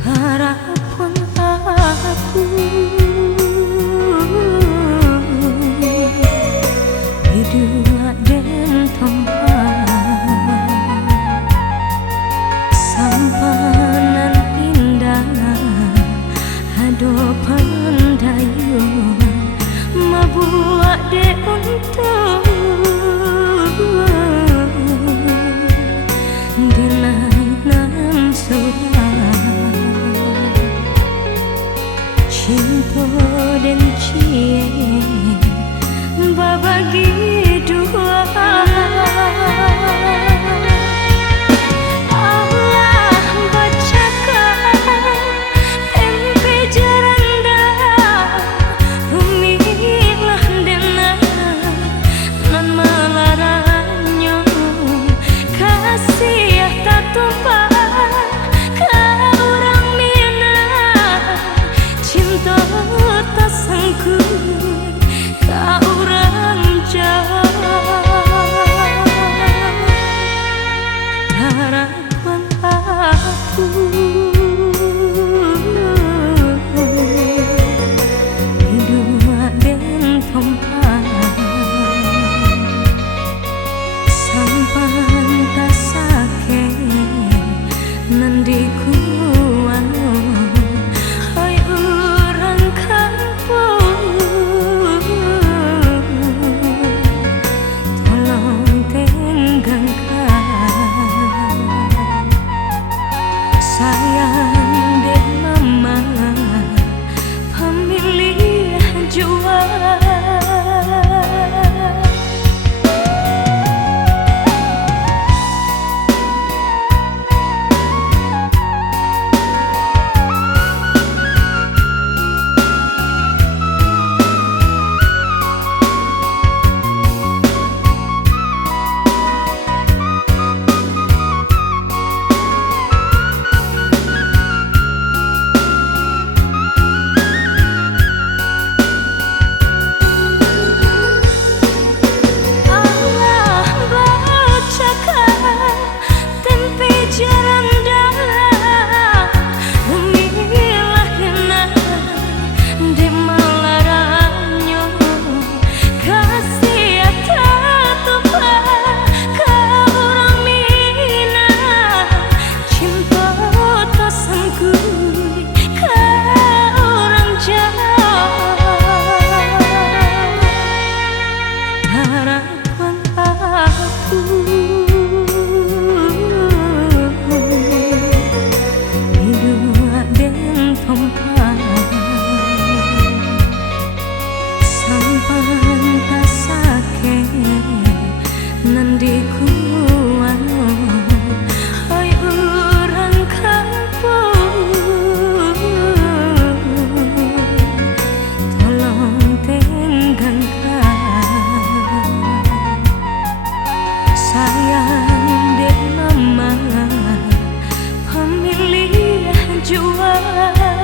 Harapun aku hidup dan tempat sampanan indah hadopan dayung mabuak de untuk dinainan surah cinta dan cie babagi dua Allah bacakan tempe jaranda umilah dena nan melarangnya kasih tak tumpah ke orang mina cinta tak sanggup ke orang jauh harapan aku hidup dan tempat sampan tak sakit nandiku hai orang kampung tolong tenggangkan sayang dek mama pemilih jual harapan aku hidup dan tempat sampan tak sakit nandiku hai orang kampung tolong tenggangkan sayang dek mama pemilih jual